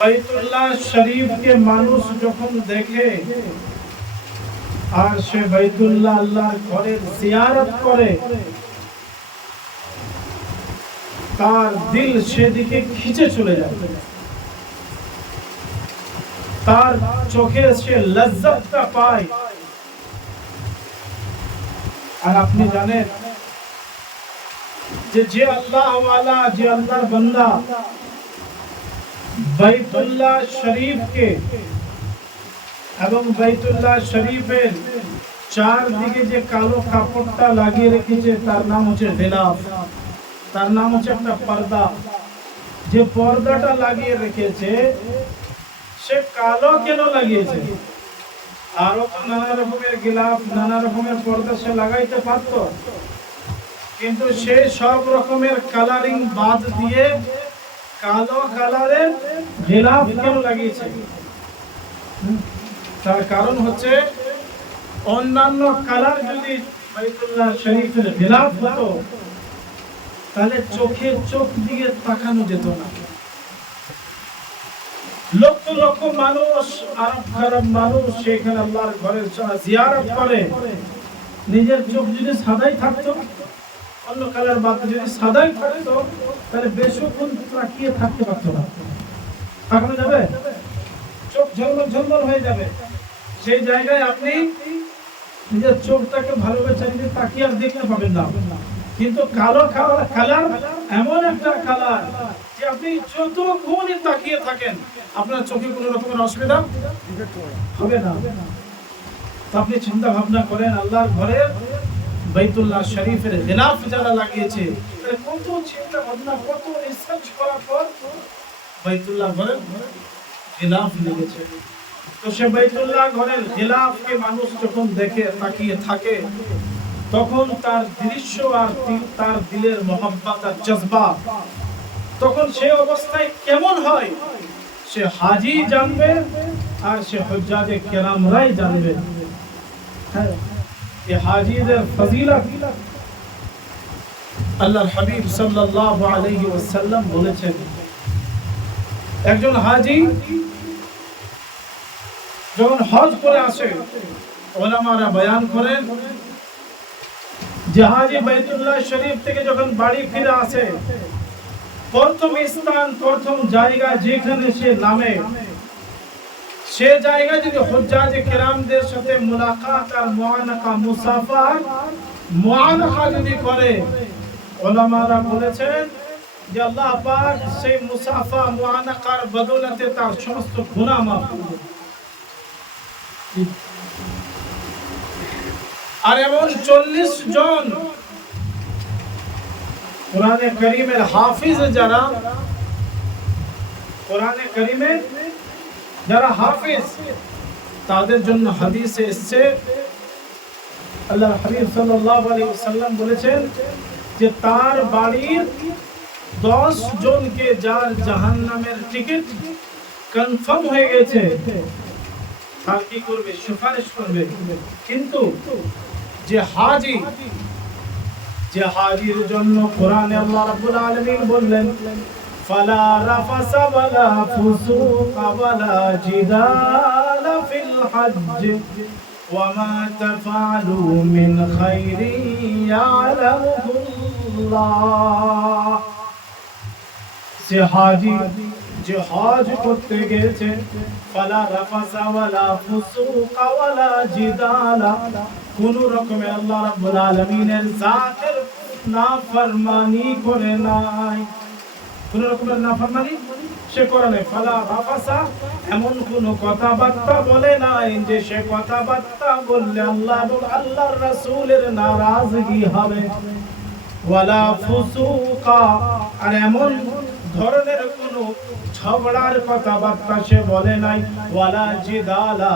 বাইতুল্লাহ শরীফকে মানুষ যখন দেখে, আর সে বাইতুল্লাহ আল্লাহর ঘরের জিয়ারত করে, তার দিল সেদিকে খিচে চলে যায়। তার চোখে সে লজ্জতটা পায়। আর আপনি জানেন যে যে আল্লাহ যে আল্লাহর বান্দা বাইতুল্লাহ শরীফকে এবং বাইতুল্লাহ শরীফের চারদিকে যে কালো কাপড়টা লাগিয়ে রেখেছে, তার নাম হচ্ছে গিলাফ তার নাম হচ্ছে একটা পর্দা। যে পর্দাটা লাগিয়ে রেখেছে, সে কালো কেন লাগিয়েছে? আরও তো নানা রকমের গিলাফ নানা রকমের পর্দা সে লাগাইতে পারত। কিন্তু সে সব রকমের কালারিং বাদ দিয়ে কালো কালারের গিলাফ কেন লাগিয়েছে? তার কারণ হচ্ছে অন্যান্য কালার যদি বাইতুল্লাহ শরীফের গিলাফ হতো, তাহলে চোখে চোখ দিয়ে তাকানো যেত না। লক্ষ লক্ষ মানুষ, আরব খারাপ মানুষ সেখানে আল্লাহর ঘরের জিয়ারত করে, নিজের চোখ যদি সাদাই থাকতো অন্য কালার বাদ যদি সাদাই থাকতো তাহলে বেশক্ষণ তাকিয়ে থাকতে পারতো না? তাকানো যাবে? চোখ ঝলমল ঝলমল হয়ে যাবে। সেই জায়গায় আপনি নিজের চোখটাকে ভালোভাবে চালিয়ে তাকিয়ে আর দেখতে পাবেন না। কিন্তু কালো কালার এমন একটা কালার যে আপনি যতক্ষণই তাকিয়ে থাকেন, আপনার চোখে কোনো রকমের অসুবিধা হবে না। আপনি চিন্তা ভাবনা করেন, আল্লাহর ঘরে বাইতুল্লাহ শরীফের গিলাফ যারা লাগিয়েছে। কত চিন্তা ভাবনা কত রিসার্চ করার পর বাইতুল্লাহ ঘরে গিলাফ লেগেছে। তো সে বাইতুল্লাহ ঘরের গিলাফকে মানুষ যখন দেখে, তাকিয়ে থাকে, তখন তার দৃশ্য আর তার দিলের মোহাম্মত আর জজবা, তখন সে অবস্থায় কেমন হয়? সে হাজি জানবে আর সে হজ্জাজে কেরামরাই জানবে। হ্যাঁ। এ হাজিদের ফজিলত আল্লাহর হাবিব সাল্লাল্লাহু আলাইহি ওয়াসাল্লাম বলেছেন একজন হাজি যখন হজ করে আসে ওলামারা বয়ান করেন যে হাজি বাইতুল্লাহ শরীফ থেকে যখন বাড়ি ফিরে আসে প্রথম স্থান প্রথম জায়গা যেখানে সে নামে সে জায়গায় যদি হজ্জাজে কেরামদের সাথে মুলাকাত আর মুআনাকা মুসাফার, মুআনাকা যদি করে, ওলামারা বলেছেন যে আল্লাহ পাক সেই মুসাফা, মুআনাকার বদৌলতে তার সমস্ত গুনাহ মাফ আর এমন চল্লিশ জন কোরআনে করিমের হাফিজ যারা, কোরআনে করিমের যারা হাফিজ, তাদের জন্য হাদিসে এসছে আল্লাহ হাবিব সাল্লাল্লাহু আলাইহি ওয়াসাল্লাম বলেছেন যে তার বাড়ির দশ জনকে যার জাহান্নামের টিকিট কনফার্ম হয়ে গেছে, তার কি করবে, সুপারিশ করবে। কিন্তু যে হাজি, যে হাজির জন্য কোরআনে আল্লাহ রাব্বুল আলামিন বললেন ফালা রাফাসা ওয়ালা ফুসুকা ওয়ালা জিদালা ফিল হজ্জ وما تفعلوا من خير يعلمه الله সে হাজি যে হজ করতে গেছে ফালা রাফাসা ওয়ালা ফুসুকা ওয়ালা জিদালা কোন রকমে আল্লাহ রাব্বুল আলামিনের জাতের নাফরমানি করে নাই কোন রকমের নাফরমানি সে করে নাই। ফালা রাফাসা এমন কোন কথাবার্তা বলে নাই যে সে কথাবার্তা বললে আল্লাহ এবং আল্লাহর রাসূলের নারাজগি হবে। ওয়ালা ফুসুকা, আর এমন ধরনের কোন ঝগড়ার কথাবার্তা সে বলে নাই। ওয়ালা জিদালা,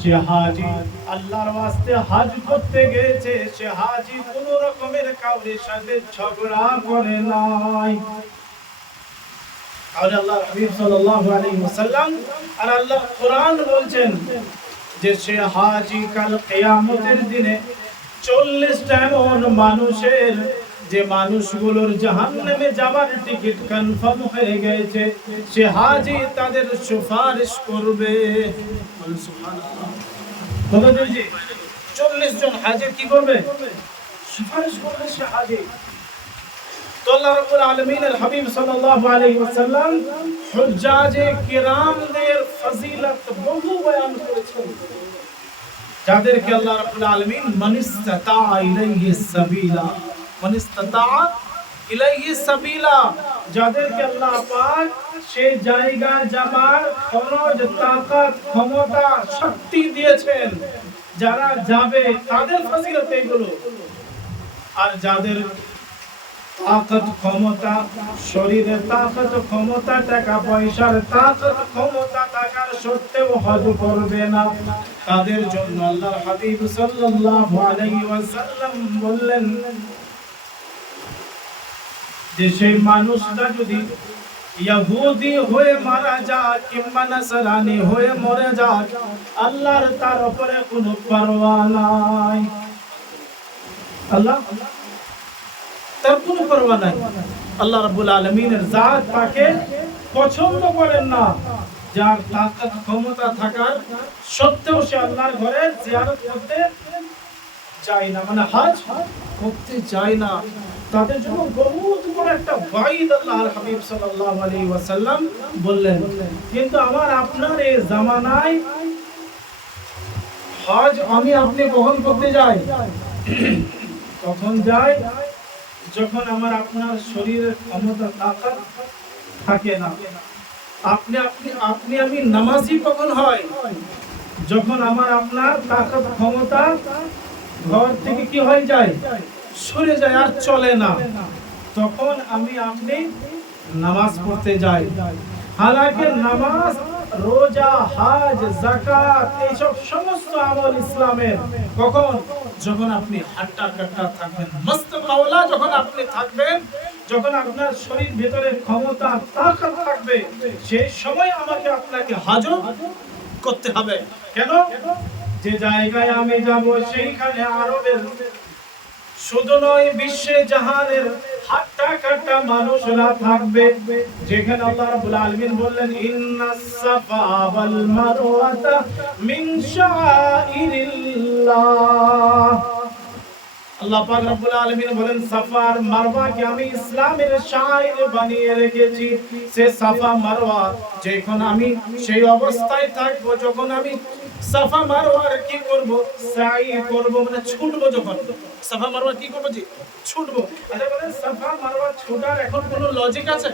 সে হাজি, আল্লাহর ওয়াস্তে হজ করতে গেছে, সে হাজি কোন রকমের কাউরের সাথে ঝগড়া করে নাই। আর আল্লাহ হাবিব সাল্লাল্লাহু আলাইহি ওয়াসাল্লাম আর আল্লাহ কোরআন বলছেন যে সে হাজি কাল কিয়ামতের দিনে চল্লিশটা এমন মানুষের যে মানুষগুলোর জাহান্নামে যাবার টিকিট কনফার্ম হয়ে গেছে, সে হাজি তাদের সুপারিশ করবে। চল্লিশ জন হাজির কি করবে? সুপারিশ করবে সে হাজির তো আল্লাহ রাব্বুল আলামিনের হাবিব সাল্লাল্লাহু আলাইহি ওয়াসাল্লাম হুজ্জাজে কিরামদের ফজিলত বহু বয়ান করেছেন। যাদেরকে আল্লাহ রাব্বুল আলামিন যাদেরকে আল্লাহ পাক সেই জায়গা যাবার খরচ তাকাত, ক্ষমতা, শক্তি দিয়েছেন। যারা যাবে তাদের ফজিলত এগুলো আর যাদের তাকত ক্ষমতা শরীরে তাকত ক্ষমতা টাকা পয়সার তাকত ক্ষমতা থাকার সত্ত্বেও হজ করবে না। তাদের জন্য আল্লাহর হাবিব সাল্লাল্লাহু আলাইহি ওয়াসাল্লাম বললেন যে সেই মানুষটা যদি ইহুদি হয়ে মারা যাক কিংবা নাসরানি হয়ে মরে যাক আল্লাহর তার উপরে কোনো পরোয়া নাই। আল্লাহ তার কোনো পরোয়া নাই। আল্লাহ রাব্বুল আলামিনের জাত তাকে পছন্দ করেন না। যার ক্ষমতা থাকার সত্ত্বেও সে আল্লাহর ঘরে জিয়ারত করতে যায় না। মানে হজ করতে যায় না। তাদের জন্য বহুত বড় একটা ওয়াইদ আল্লাহর হাবিব সাল্লাল্লাহু আলাইহি ওয়াসাল্লাম বললেন, কিন্তু আমার আপনার এই জামানায় হজ আমি আপনি বহন করতে যাই। তখন যাই যখন আমার আপনার শরীরের ক্ষমতা তাকাত থাকে না, আপনি আপনি আপনি আমি নামাজি কখন হয়? যখন আমার আপনার তাকাত ক্ষমতা ঘর থেকে কি হয়ে যায়? সরে যায় আর চলে না। তখন আমি আপনি নামাজ পড়তে যাই। হালাকি নামাজ রোজা, হাজ জাকাত এইসব সমস্ত আমল ইসলামের। কখন? যখন আপনি হাট্টা, কাট্টা থাকবেন। মস্ত মাওলা যখন আপনি থাকবেন, যখন আপনার শরীর ভেতরে ক্ষমতা, তাকাত থাকবে, সেই সময় আমাকে আপনাকে হাজর করতে হবে। কেন? যে জায়গায় আমি যাব, সেইখানে আরবের, শুধু নয় বিশ্বে জাহানের আমি ইসলামের শাইর বানিয়ে রেখেছি। সে সাফা মারওয়া, যখন আমি সেই অবস্থায় থাকব, যখন আমি সাফা মারওয়ার কি করব? সাই করব মানে ছুটবো যখন। সাফা মারওয়া কি করব জি? ছুটবো। আচ্ছা বলেন সাফা মারওয়া ছোটার এখন কোনো লজিক আছে?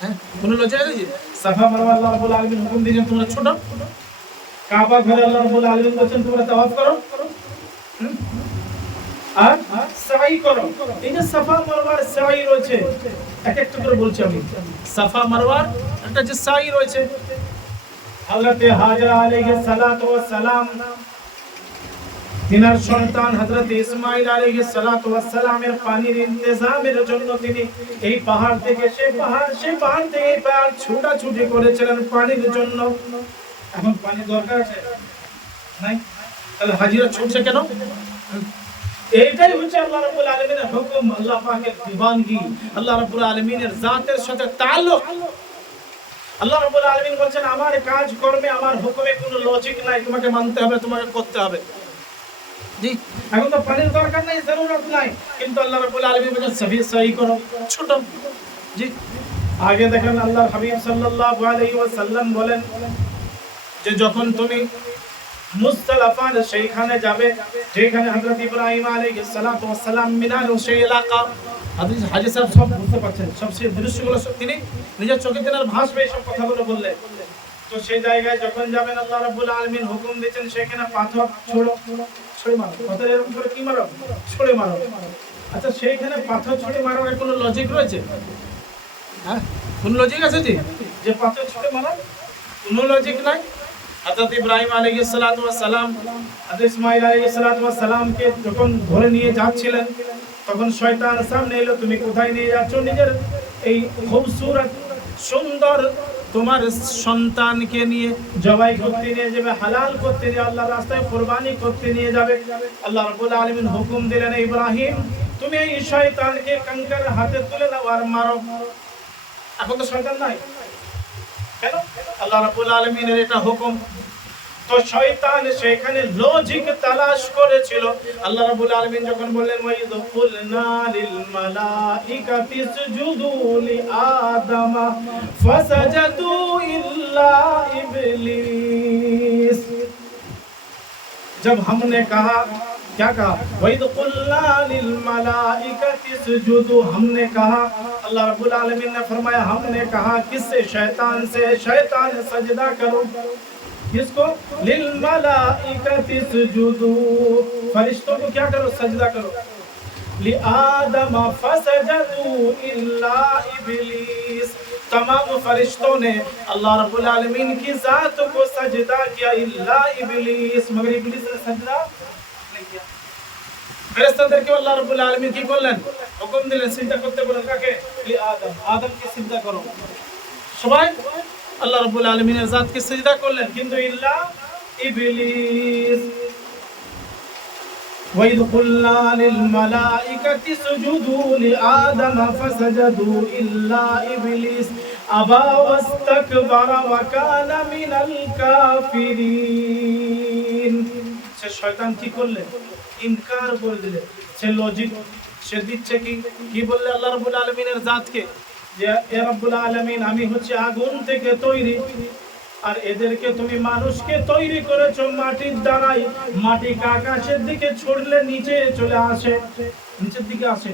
হ্যাঁ কোনো লজিক আছে জি? সাফা মারওয়া আল্লাহ রাব্বুল আলামিন হুকুম দিয়েছেন তোমরা ছোটো। কাবা ঘরে আল্লাহ রাব্বুল আলামিন বলেছেন, তোমরা তাওয়াফ করো? আর সাই করো। এই যে সাফা মারওয়ার সাই রয়েছে, এক একটা করে বলছি আমি। সাফা মারওয়ার একটা যে সাই রয়েছে হযরত হাজরা আলাইহিস সালাতু ওয়াস সালাম তিনার সন্তান আলাইহিস সালাতু ওয়াস সালামের পানির ইন্তজামের জন্য তিনি এই পাহাড় থেকে, সেই পাহাড় সেই পাহাড় থেকে এই পাহাড় ছুটাছুটি করেছিলেন পানির জন্য। এখন পানি দরকার আছে? নাই? তাহলে হাজিরা ছুটছে কেন? এইটাই হচ্ছে আল্লাহ রাব্বুল আলামিনের হুকুম, আল্লাহ পাকের দিবানগি, আল্লাহ রাব্বুল আলামিনের জাতের সাথে তাল্লুক। আল্লাহ রবুল আলমিন বলছেন, আমার কাজ কর্মে, আমার হুকুমে কোনো লজিক নাই, তোমাকে মানতে হবে, তোমাকে করতে হবে। জি, এখন তো পানির দরকার নাই, জরুরত নাই, কিন্তু আল্লাহ রাব্বুল আলমিন বলছেন সহি সহি করো, ছোট। জি, আগে দেখেন আল্লাহ হাবিব সাল্লাহ আলহি ওয়াসাল্লাম বলেন যে, যখন তুমি মুস্তালাফার সেইখানে যাবে, যেখানে হযরত ইব্রাহিম আলাইহিস সালাতু ওয়াস সালাম মিনার সেই এলাকা হাদিস হাজি সাহেব সব বুঝতে পারছেন, সব সেই দৃশ্যগুলো সব তিনি নিজের চোখে তেনার ভাসবে সব কথাগুলো বললে তো সেই জায়গায় যখন যাবেন, আল্লাহ রাব্বুল আলামিন হুকুম দিয়েছেন সেখানে পাথর ছোড়ো। ছুঁড়ে মারো। পাথর এরকম করে কি মারো? ছুঁড়ে মারো। আচ্ছা সেইখানে পাথর ছুঁড়ে মারার কোনো লজিক রয়েছে? হ্যাঁ? কোন লজিক আছে জি যে পাথর ছুঁড়ে মারা কোনো লজিক নাই? হযরত ইব্রাহিম আলাইহিস সালাতু ওয়াস সালাম হযরত ইসমাঈল আলাইহিস সালাতু ওয়াস সালামকে যখন ধরে নিয়ে যাচ্ছিলেন, তখন শয়তান সামনে এলো, তুমি কোথায় নিয়ে যাচ্ছ নিজের এই খুবসুরত, সুন্দর, তোমার সন্তানকে নিয়ে জবাই করতে নিয়ে যাবে, হালাল করতে নিয়ে, আল্লাহর রাস্তায় কুরবানি করতে নিয়ে যাবে। আল্লাহ রাব্বুল আলামিন হুকুম দিলেন ইব্রাহিম, তুমি এই শয়তানকে কঙ্কর হাতে তুলে দাও আর মারো। এখন তো শয়তান নাই। কেন আল্লাহ রাব্বুল আলামিনের এটা হুকুম তো শয়তান সেখানে লজিক তালাশ করেছিল আল্লাহ রাব্বুল আলামিন যখন বললেন ওয়াইদ কুলনা লিল মালাইকাতি ইসজুদু লি আদামা ফাসাজাদু ইল্লা ইবলিস जब हमने कहा क्या कहा? वैद लिल हमने कहा, अल्लाह रब्बुल आलमीन ने फरमाया, हमने कहा, किससे? शैतान से। शैतान सजदा करो। किसको? लिल फरिश्तों को क्या करो? सजदा करो। तमाम फरिश्तों ने अल्लाह रब्बुल आलमीन की जात को सजदा किया, इल्ला इब्लीस। मगर इब्लीस ने सजदा ফেরেশতাদেরকে আল্লাহ রাব্বুল আলামিন কি করলেন হুকুম দিলেন সিজদা করতে বলেন কাকে লি আদম আদমকে সিজদা করো সবাই আল্লাহ রাব্বুল আলামিনের জাতকে সিজদা করলেন কিন্তু ইল্লা ইবলিস وإذ قلنا للملائكة اسجدوا لآدم فسجدوا إلا إبليس أبى واستكبر وكان من الكافرين সে শয়তান কি করলে ইনকার করে দিলে। সে লজিক সে দিচ্ছে কি? কি বললে আল্লাহ রাব্বুল আলামিনের জাতকে? যে, এ রাব্বুল আলামিন, আমি হচ্ছে আগুন থেকে তৈরি। আর এদেরকে তুমি মানুষকে তৈরি করেছ মাটির দ্বারাই। মাটি আকাশের দিকে ছড়লে নিচে চলে আসে, নিচের দিকে আসে।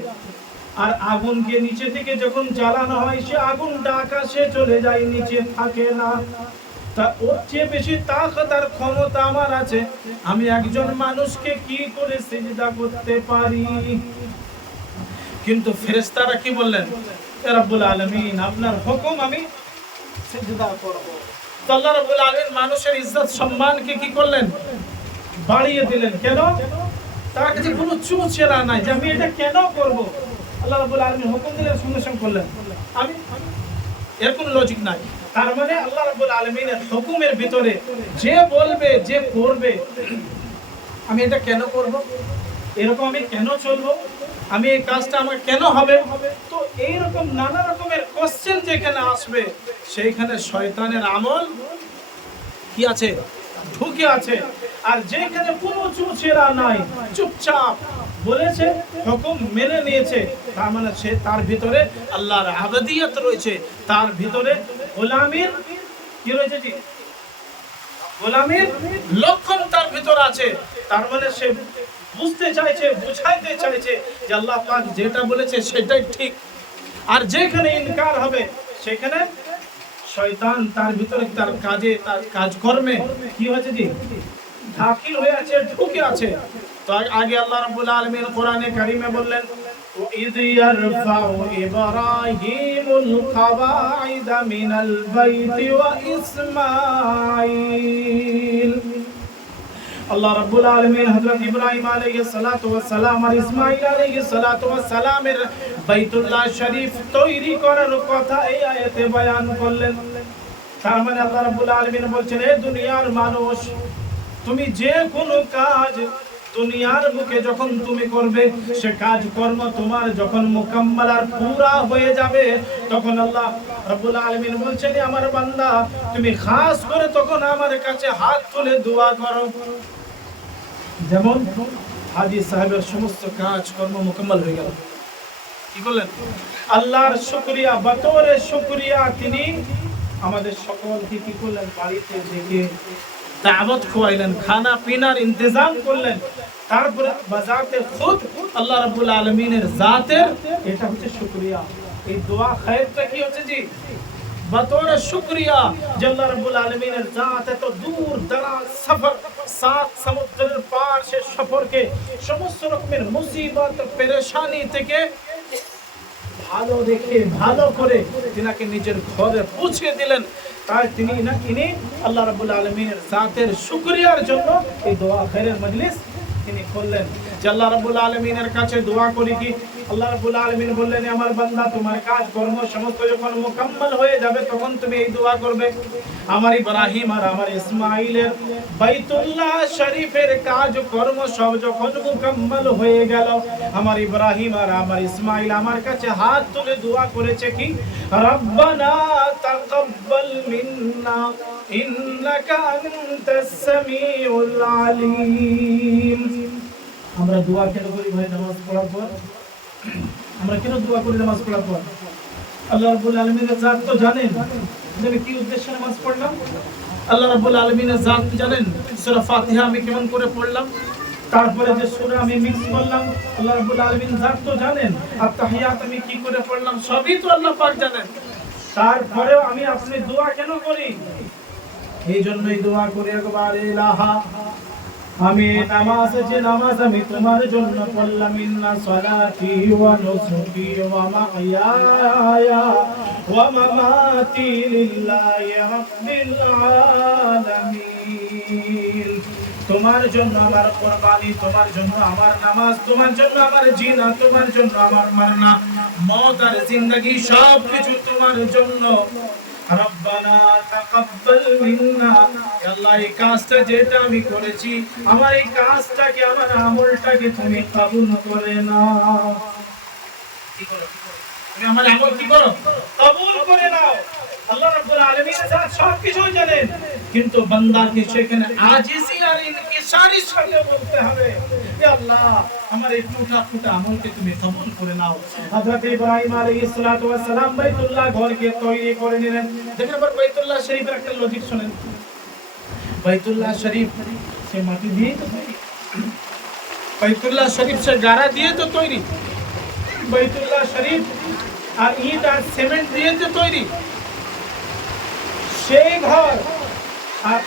আর আগুনকে নিচে থেকে যখন জ্বালানো হয়, সে আগুনটা আকাশে চলে যায়, নিচে থাকে না। তা ওর চেয়ে বেশি তাকত আর ক্ষমতা আমার আছে। আমি একজন মানুষকে কি করে সিজদা করতে পারি? কিন্তু ফেরেশতারা কি বললেন? রাব্বুল আলামিন, আপনার হুকুম আমি সিজদা করব। আল্লাহ রাব্বুল আলামিন মানুষের ইজ্জত, সম্মানকে কি করলেন? বাড়িয়ে দিলেন। কেন? তার কাছে কোনো চুচেরা নাই যে আমি এটা কেন করব? আল্লাহ রাব্বুল আলামিন হুকুম দিলেন সঙ্গে সঙ্গে করলেন। আমি এর কোনো লজিক নাই। তার মানে আল্লাহ রাব্বুল আলামিনের হুকুমের ভিতরে যে বলবে, যে করবে, আমি এটা কেন করব? এরকম আমি কেন চলবো? আমি এই কাজটা আমার কেন হবে? তো এইরকম নানা রকমের কোশ্চেন যেখানে আসবে, সেইখানে শয়তানের আমল কি আছে? ঢুকে আছে। আর যেখানে কোনো চুচেরা নাই, চুপচাপ বলেছে, হুকুম মেনে নিয়েছে। তার মানে সে তার ভিতরে আল্লাহর আবাদিয়ত রয়েছে। তার ভিতরে গোলামীর কি রয়েছে জি গোলামীর লক্ষণ তার ভিতর আছে। তার মানে সে বুঝতে চাইছে, বুঝাইতে চাইছে যে আল্লাহ পাক যেটা বলেছে সেটাই ঠিক। আর যেখানে ইনকার হবে, সেখানে শয়তান তার ভিতরে তার কাজে, তার কাজকর্মে কি হয়েছে জি দাখিল হয়ে আছে, ঢুকে আছে। তো আগে আল্লাহ রাব্বুল আলামিন কোরআনে কারিমে বললেন وَإِذْ يَرْفَعُ إِبْرَاهِيمُ الْقَوَاعِدَ مِنَ الْبَيْتِ وَإِسْمَاعِيلُ আল্লাহ রাব্বুল আলামিন হযরত ইব্রাহিম আলাইহিস সালাতু ওয়াস সালাম আর ইসমাঈল আলাইহিস সালাতু ওয়াস সালামের বাইতুল্লাহ শরীফ তৈরি করার কথা এই আয়াতে বয়ান করলেন তার মানে আল্লাহ রাব্বুল আলামিন বলছেন হে দুনিয়ার মানুষ তুমি যে কোনো কাজ দুনিয়ার বুকে যখন তুমি করবে, সে কাজ কর্ম তোমার যখন মুকাম্মাল আর পুরা হয়ে যাবে, তখন আল্লাহ রাব্বুল আলামিন বলছেন আমার বান্দা, তুমি খাস করে তখন আমার কাছে হাত তুলে দোয়া করো। যেমন হাজি সাহেবের সমস্ত কাজ কর্ম মোকাম্মল হয়ে গেল। কি করলেন? আল্লাহর শুকরিয়া বতরে শুকরিয়া তিনি আমাদের সকলকে কি করলেন? বাড়িতে ডেকে দাওয়াত খানা পিনার ইন্তজাম করলেন। বাজাতে খুদ, আল্লাহ রাব্বুল আলামিনের জাতের, এটা হচ্ছে শুকরিয়া। এই দোয়া খায়রটা কি হচ্ছে জি? শুক্রিয়া আল্লাহ রাব্বুল আলামিনের জাত এত দূর দরাজ সফর, সাত সমুদ্রের পার সে সফরকে সমস্ত রকমের মুসিবত, পেরেশানি থেকে ভালো দেখে, ভালো করে তিনাকে নিজের ঘরে পৌঁছে দিলেন। তাই তিনি না ইনি আল্লাহ রাবুল আলমিনের জাতের শুক্রিয়ার জন্য এই দোয়া ফেরের মজলিস তিনি করলেন। যে আল্লাহ রাবুল আলমিনের কাছে দোয়া করি কি আল্লাহ বললেন আমার বান্দা, তোমার কাজ কর্ম সমস্ত যখন মুকাম্মল হয়ে যাবে, তখন তুমি এই দোয়া করবে। আমার ইব্রাহিম আর আমার ইসমাইলের বাইতুল্লাহ শরীফের কাজ কর্ম সব যখন মুকাম্মল হয়ে গেল, আমার ইব্রাহিম আর আমার ইসমাইল আমার কাছে হাত তুলে দোয়া করেছে কি, রব্বানা তাকাব্বাল মিন্না, ইন্নাকা আনতাস সামিউল আলিম। আমরা দোয়া কেন করি ভাই, নামাজ পড়ার পর? আমরা কেন দোয়া করি নামাজ পড়ার পর? আল্লাহ রাব্বুল আলামিনের জাত তো জানেন। যে কি উদ্দেশ্যে নামাজ পড়লাম? আল্লাহ রাব্বুল আলামিনের জাত জানেন? সূরা ফাতিহা আমি কেমন করে পড়লাম? তারপরে যে সূরা আমি মিক্স করলাম, আল্লাহ রাব্বুল আলামিন জাত তো জানেন? আর তাহিয়াত আমি কি করে পড়লাম? সবই তো আল্লাহ পাক জানেন। তারপরেও আমি আপনি দোয়া কেন করি? এই জন্যই দোয়া করি একবার, ইলাহা আমি নামাজ যে নামাজ আমি তোমার জন্য পড়লাম, ইন্না সালাতি ওয়া নুসুকি ওয়া মাহইয়ায়া ওয়া মামাতি লিল্লাহি রাব্বিল আলামিন। তোমার জন্য আমার কোরবানি, তোমার জন্য আমার নামাজ, তোমার জন্য আমার জিনা, তোমার জন্য আমার মারনা মত আর জিন্দেগি সব কিছু তোমার জন্য। কাজটা যেটা আমি করেছি, আমার এই কাজটাকে, আমার আমলটাকে তুমি কবুল করে না কি করো আমার আমল কি করো? কবুল করে নাও। আল্লাহ রাব্বুল আলামিন জানেন। কিন্তু বান্দাকে বলতে হবে। হে আল্লাহ, আমার তৈরি দিয়ে তো তৈরি। বাইতুল্লাহ শরীফ সে গারা দিয়ে তো তৈরি। বাইতুল্লাহ শরীফ আর ইট আর সিমেন্ট দিয়ে তো তৈরি। সেই ঘর, আর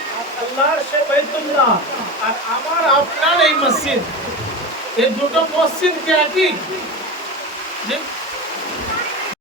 আল্লাহর সে বাইতুল্লাহ, আর আমার আপনার এই মসজিদ। এই দুটো মসজিদ কে একই